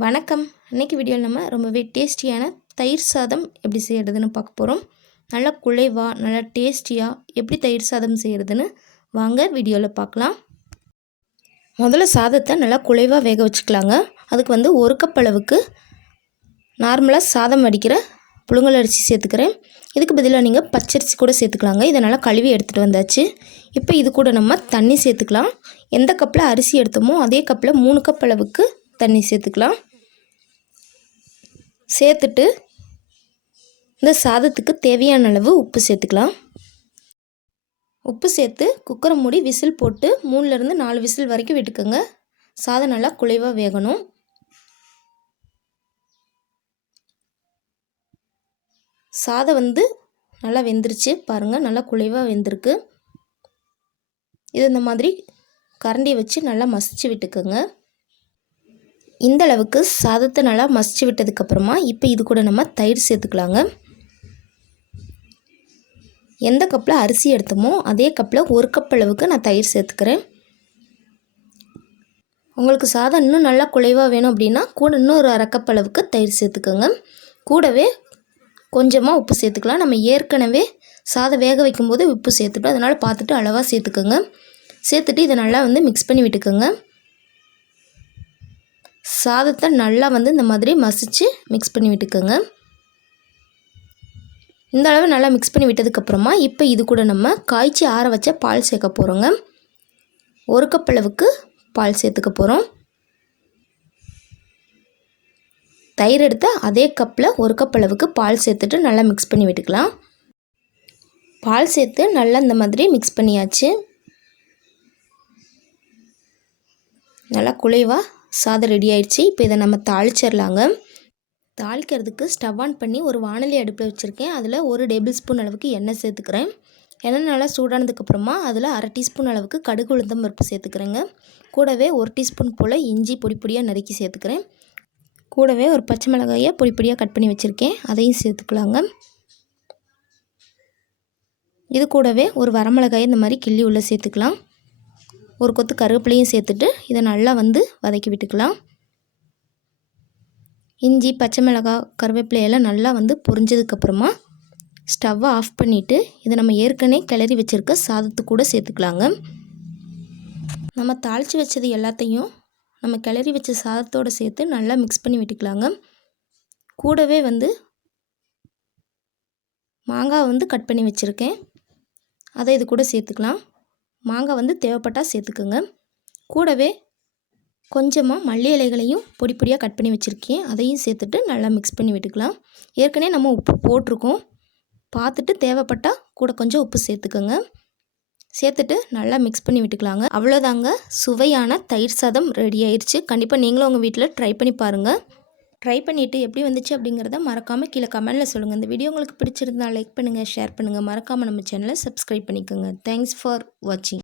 வணக்கம். இன்றைக்கி வீடியோவில் நம்ம ரொம்பவே டேஸ்டியான தயிர் சாதம் எப்படி செய்கிறதுன்னு பார்க்க போகிறோம். நல்லா குழைவாக நல்லா டேஸ்டியாக எப்படி தயிர் சாதம் செய்கிறதுன்னு வாங்க வீடியோவில் பார்க்கலாம். முதல்ல சாதத்தை நல்லா குழைவாக வேக வச்சுக்கலாங்க. அதுக்கு ஒரு கப் அளவுக்கு நார்மலாக சாதம் வடிக்கிற புழுங்கல் அரிசி சேர்த்துக்கிறேன். இதுக்கு பதிலாக நீங்கள் பச்சரிசி கூட சேர்த்துக்கலாங்க. இதை நல்லா கழுவி எடுத்துகிட்டு வந்தாச்சு. இப்போ இது கூட நம்ம தண்ணி சேர்த்துக்கலாம். எந்த கப்பில் அரிசி எடுத்தோமோ அதே கப்பில் 3 கப் அளவுக்கு தண்ணி சேர்த்துக்கலாம். சேர்த்துட்டு இந்த சாதத்துக்கு தேவையான அளவு உப்பு சேர்த்துக்கலாம். உப்பு சேர்த்து குக்கரை மூடி விசில் போட்டு 3லேருந்து 4 விசில் வரைக்கும் விட்டுக்கோங்க. சாதம் நல்லா குழைவாக வேகணும். சாதம் நல்லா வெந்துருச்சு பாருங்கள். நல்லா குழைவாக வெந்திருக்கு. இது இந்த மாதிரி கரண்டியை வச்சு நல்லா மசிச்சு விட்டுக்கோங்க. இந்த அளவுக்கு சாதத்தை நல்லா மசிச்சு விட்டதுக்கப்புறமா இப்போ இது கூட நம்ம தயிர் சேர்த்துக்கலாங்க. எந்த கப்பில் அரிசி எடுத்தோமோ அதே கப்பில் 1 கப் அளவுக்கு நான் தயிர் சேர்த்துக்கிறேன். உங்களுக்கு சாதம் இன்னும் நல்லா குழைவாக வேணும் அப்படின்னா கூட இன்னும் ஒரு 1/2 கப் அளவுக்கு தயிர் சேர்த்துக்கோங்க. கூடவே கொஞ்சமாக உப்பு சேர்த்துக்கலாம். நம்ம ஏற்கனவே சாதம் வேக வைக்கும்போது உப்பு சேர்த்துட்டோம். அதனால் பார்த்துட்டு அளவாக சேர்த்துக்கோங்க. சேர்த்துட்டு இதை நல்லா மிக்ஸ் பண்ணி விட்டுக்கோங்க. சாதத்தை நல்லா இந்த மாதிரி மசிச்சு மிக்ஸ் பண்ணி விட்டுக்கோங்க. இந்த அளவு நல்லா மிக்ஸ் பண்ணி விட்டதுக்கப்புறமா இப்போ இது கூட நம்ம காய்ச்சி ஆற வச்ச பால் சேர்க்க போகிறோங்க. 1 கப் அளவுக்கு பால் சேர்த்துக்க போகிறோம். தயிர் எடுத்து அதே கப்பில் 1 கப் அளவுக்கு பால் சேர்த்துட்டு நல்லா மிக்ஸ் பண்ணி விட்டுக்கலாம். பால் சேர்த்து நல்லா இந்த மாதிரி மிக்ஸ் பண்ணியாச்சு. நல்லா குழைவாக சாதம் ரெடி ஆயிடுச்சு. இப்போ இதை நம்ம தாளிச்சிடலாங்க. தாளிக்கிறதுக்கு ஸ்டவ் ஆன் பண்ணி ஒரு வாணலி அடுப்பில் வச்சுருக்கேன். அதில் 1 டேபிள் ஸ்பூன் அளவுக்கு எண்ணெய் சேர்த்துக்கிறேன். எண்ணெய் நல்லா சூடானதுக்கப்புறமா அதில் 1/2 டீஸ்பூன் அளவுக்கு கடுகு உளுந்தம் பருப்பு சேர்த்துக்கிறேங்க. கூடவே 1 டீஸ்பூன் போல் இஞ்சி பொடி பொடியாக நறுக்கி சேர்த்துக்கிறேன். கூடவே ஒரு பச்சை மிளகாயை பொடி பொடியாக கட் பண்ணி வச்சுருக்கேன். அதையும் சேர்த்துக்கலாங்க. இது கூடவே ஒரு வரமிளகாயை இந்த மாதிரி கிள்ளி உள்ளே சேர்த்துக்கலாம். ஒரு கொத்து கருவேப்பிலையும் சேர்த்துட்டு இதை நல்லா வதக்கி விட்டுக்கலாம். இஞ்சி பச்சை மிளகாய் கருவேப்பிலையெல்லாம் நல்லா பொரிஞ்சதுக்கப்புறமா ஸ்டவ்வை ஆஃப் பண்ணிவிட்டு இதை நம்ம ஏற்கனவே கிளறி வச்சுருக்க சாதத்து கூட சேர்த்துக்கலாங்க. நம்ம தாளித்து வச்சது எல்லாத்தையும் நம்ம கிளறி வச்ச சாதத்தோடு சேர்த்து நல்லா மிக்ஸ் பண்ணி விட்டுக்கலாங்க. கூடவே மாங்காய் கட் பண்ணி வச்சுருக்கேன். அதை இது கூட சேர்த்துக்கலாம். மாங்காய் தேவைப்பட்டால் சேர்த்துக்குங்க. கூடவே கொஞ்சமாக மல்லி இலைகளையும் பொடி பொடியாக கட் பண்ணி வச்சுருக்கேன். அதையும் சேர்த்துட்டு நல்லா மிக்ஸ் பண்ணி விட்டுக்கலாம். ஏற்கனவே நம்ம உப்பு போட்டிருக்கோம். பார்த்துட்டு தேவைப்பட்டால் கூட கொஞ்சம் உப்பு சேர்த்துக்கோங்க. சேர்த்துட்டு நல்லா மிக்ஸ் பண்ணி விட்டுக்கலாங்க. அவ்வளோதாங்க, சுவையான தயிர் சாதம் ரெடி ஆயிடுச்சு. கண்டிப்பாக நீங்களும் உங்கள் வீட்டில் ட்ரை பண்ணி பாருங்கள். ட்ரை பண்ணிவிட்டு எப்படி வந்துச்சு அப்படிங்கிறத மறக்காமல் கீழே கமெண்டில் சொல்லுங்கள். இந்த வீடியோ உங்களுக்கு பிடிச்சிருந்தால் லைக் பண்ணுங்கள், ஷேர் பண்ணுங்கள். மறக்காமல் நம்ம சேனலை சப்ஸ்கிரைப் பண்ணிக்கோங்க. தேங்க்ஸ் ஃபார் வாட்சிங்.